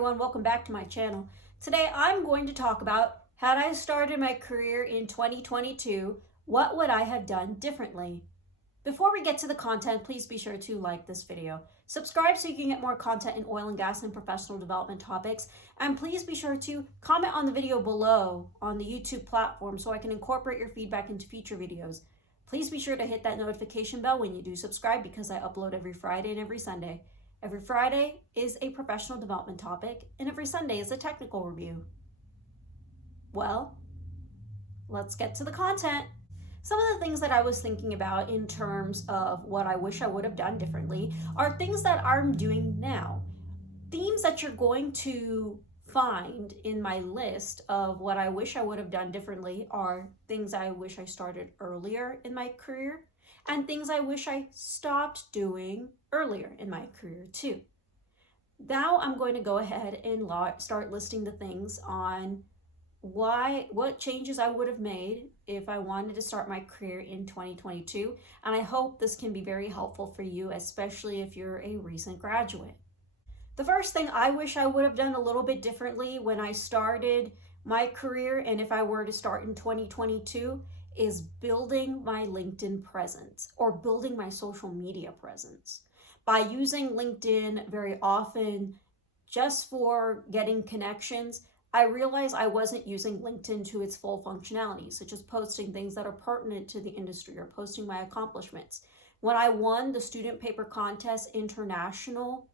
everyone, welcome back to my channel. Today I'm going to talk about, had I started my career in 2022, what would I have done differently? Before we get to the content, please be sure to like this video. Subscribe so you can get more content in oil and gas and professional development topics. And please be sure to comment on the video below on the YouTube platform so I can incorporate your feedback into future videos. Please be sure to hit that notification bell when you do subscribe because I upload every Friday and every Sunday. Every Friday is a professional development topic, and every Sunday is a technical review. Well, let's get to the content. Some of the things that I was thinking about in terms of what I wish I would have done differently are things that I'm doing now. Themes that you're going to find in my list of what I wish I would have done differently are things I wish I started earlier in my career and things I wish I stopped doing earlier in my career too. Now I'm going to go ahead and start listing the things on what changes I would have made if I wanted to start my career in 2022. And I hope this can be very helpful for you, especially if you're a recent graduate. The first thing I wish I would have done a little bit differently when I started my career, and if I were to start in 2022, is building my LinkedIn presence or building my social media presence. By using LinkedIn very often just for getting connections, I realized I wasn't using LinkedIn to its full functionality, such as posting things that are pertinent to the industry or posting my accomplishments. When I won the Student Paper Contest International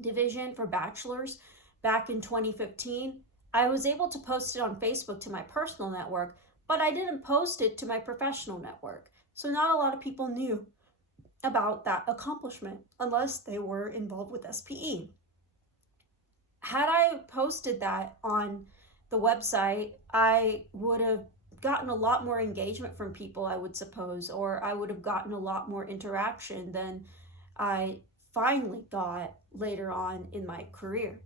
Division for bachelor's back in 2015, I was able to post it on Facebook to my personal network, but I didn't post it to my professional network. So not a lot of people knew about that accomplishment unless they were involved with SPE. Had I posted that on the website, I would have gotten a lot more engagement from people, I would suppose, or I would have gotten a lot more interaction than I finally got later on in my career.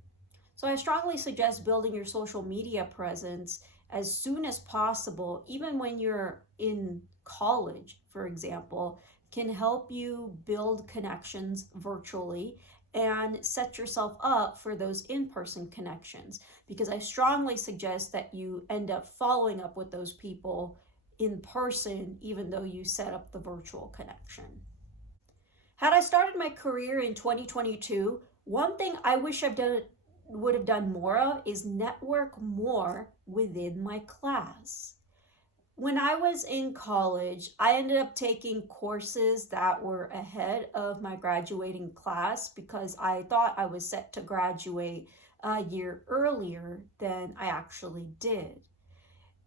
So I strongly suggest building your social media presence as soon as possible, even when you're in college, for example, can help you build connections virtually and set yourself up for those in-person connections, because I strongly suggest that you end up following up with those people in person, even though you set up the virtual connection. Had I started my career in 2022, one thing I wish would have done more of is network more within my class. When I was in college, I ended up taking courses that were ahead of my graduating class because I thought I was set to graduate a year earlier than I actually did.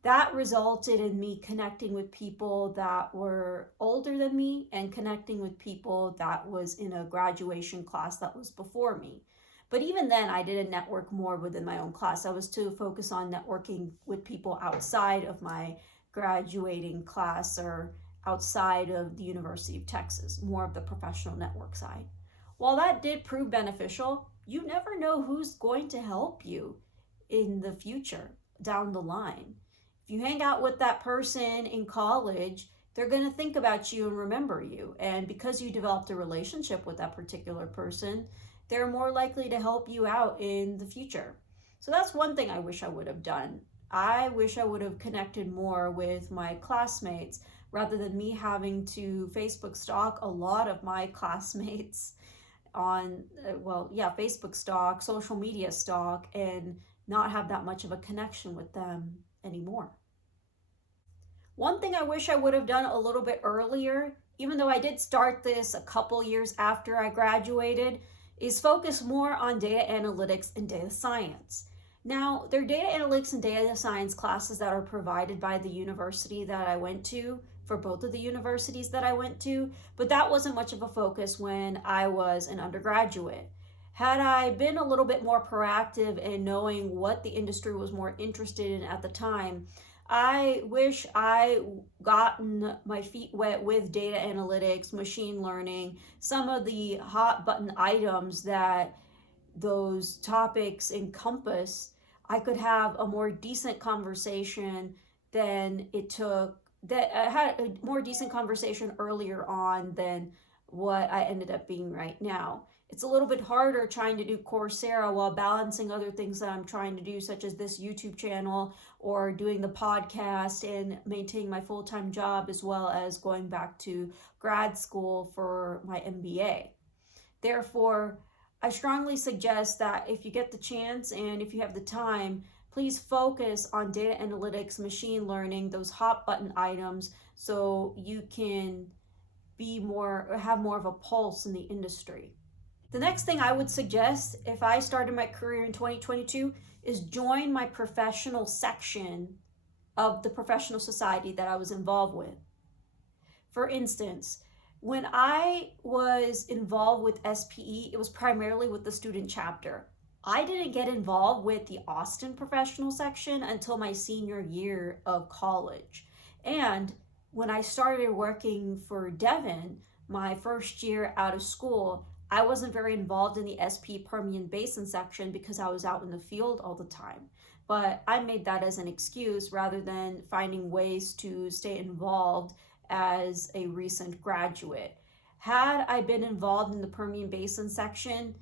That resulted in me connecting with people that were older than me and connecting with people that was in a graduation class that was before me. But even then, I didn't network more within my own class. I was to focus on networking with people outside of my graduating class or outside of the University of Texas, more of the professional network side. While that did prove beneficial, you never know who's going to help you in the future down the line. If you hang out with that person in college, they're going to think about you and remember you. And because you developed a relationship with that particular person, they're more likely to help you out in the future. So that's one thing I wish I would have done. I wish I would have connected more with my classmates rather than me having to Facebook stalk a lot of my classmates on, Facebook stalk, social media stalk, and not have that much of a connection with them anymore. One thing I wish I would have done a little bit earlier, even though I did start this a couple years after I graduated, is focus more on data analytics and data science. Now, there are data analytics and data science classes that are provided by the university that I went to, for both of the universities that I went to, but that wasn't much of a focus when I was an undergraduate. Had I been a little bit more proactive in knowing what the industry was more interested in at the time, I wish I gotten my feet wet with data analytics, machine learning, some of the hot button items that those topics encompass. I could have a more decent conversation than it took, that I had a more decent conversation earlier on than what I ended up being right now, It's a little bit harder trying to do Coursera while balancing other things that I'm trying to do, such as this YouTube channel or doing the podcast and maintaining my full-time job, as well as going back to grad school for my MBA. Therefore, I strongly suggest that if you get the chance and if you have the time, please focus on data analytics, machine learning, those hot button items, so you can have more of a pulse in the industry. The next thing I would suggest if I started my career in 2022 is join my professional section of the professional society that I was involved with. For instance, when I was involved with SPE, it was primarily with the student chapter. I didn't get involved with the Austin professional section until my senior year of college. And when I started working for Devon, my first year out of school, I wasn't very involved in the SP Permian Basin section because I was out in the field all the time. But I made that as an excuse rather than finding ways to stay involved as a recent graduate. Had I been involved in the Permian Basin section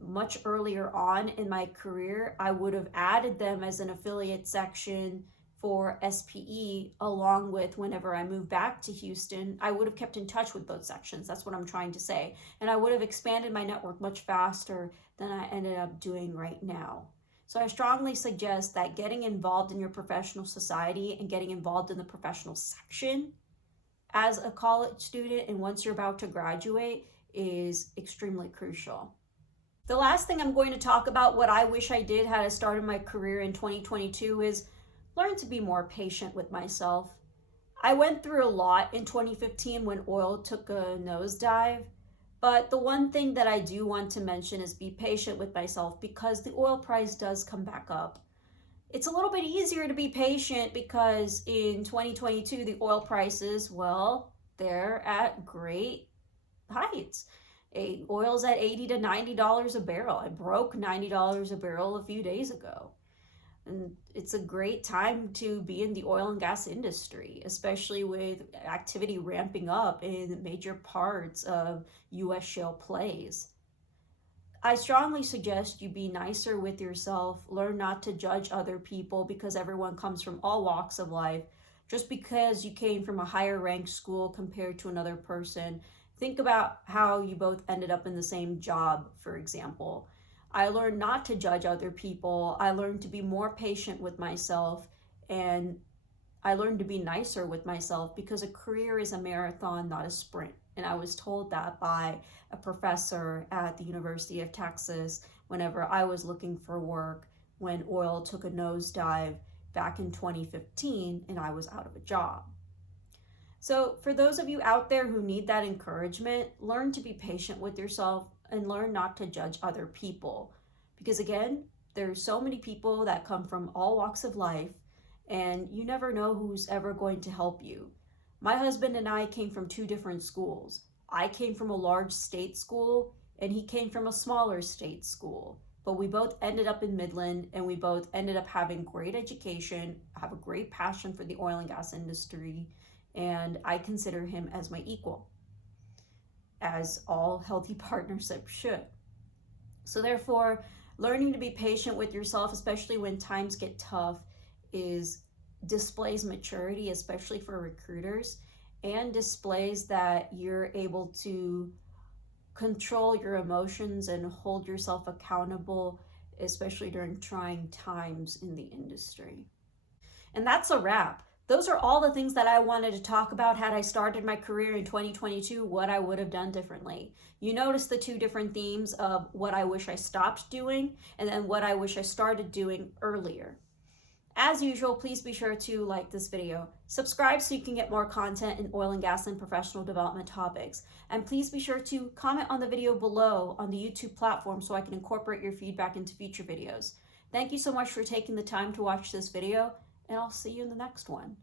much earlier on in my career, I would have added them as an affiliate section for SPE, along with whenever I moved back to Houston, I would have kept in touch with both sections. That's what I'm trying to say. And I would have expanded my network much faster than I ended up doing right now. So I strongly suggest that getting involved in your professional society and getting involved in the professional section as a college student and once you're about to graduate is extremely crucial. The last thing I'm going to talk about, what I wish I did had I started my career in 2022, is learn to be more patient with myself. I went through a lot in 2015 when oil took a nosedive, but the one thing that I do want to mention is be patient with myself because the oil price does come back up. It's a little bit easier to be patient because in 2022, the oil prices, well, they're at great heights. Oil's at $80 to $90 a barrel. I broke $90 a barrel a few days ago. And it's a great time to be in the oil and gas industry, especially with activity ramping up in major parts of U.S. shale plays. I strongly suggest you be nicer with yourself, learn not to judge other people because everyone comes from all walks of life. Just because you came from a higher ranked school compared to another person, think about how you both ended up in the same job, for example. I learned not to judge other people. I learned to be more patient with myself, and I learned to be nicer with myself because a career is a marathon, not a sprint. And I was told that by a professor at the University of Texas whenever I was looking for work when oil took a nosedive back in 2015 and I was out of a job. So for those of you out there who need that encouragement, learn to be patient with yourself and learn not to judge other people. Because again, there's so many people that come from all walks of life and you never know who's ever going to help you. My husband and I came from two different schools. I came from a large state school and he came from a smaller state school. But we both ended up in Midland and we both ended up having great education, have a great passion for the oil and gas industry, and I consider him as my equal, as all healthy partnerships should. So therefore, learning to be patient with yourself, especially when times get tough, displays maturity, especially for recruiters, and displays that you're able to control your emotions and hold yourself accountable, especially during trying times in the industry. And that's a wrap. Those are all the things that I wanted to talk about had I started my career in 2022, what I would have done differently. You notice the two different themes of what I wish I stopped doing and then what I wish I started doing earlier. As usual, please be sure to like this video, subscribe so you can get more content in oil and gas and professional development topics, and please be sure to comment on the video below on the YouTube platform so I can incorporate your feedback into future videos. Thank you so much for taking the time to watch this video, and I'll see you in the next one.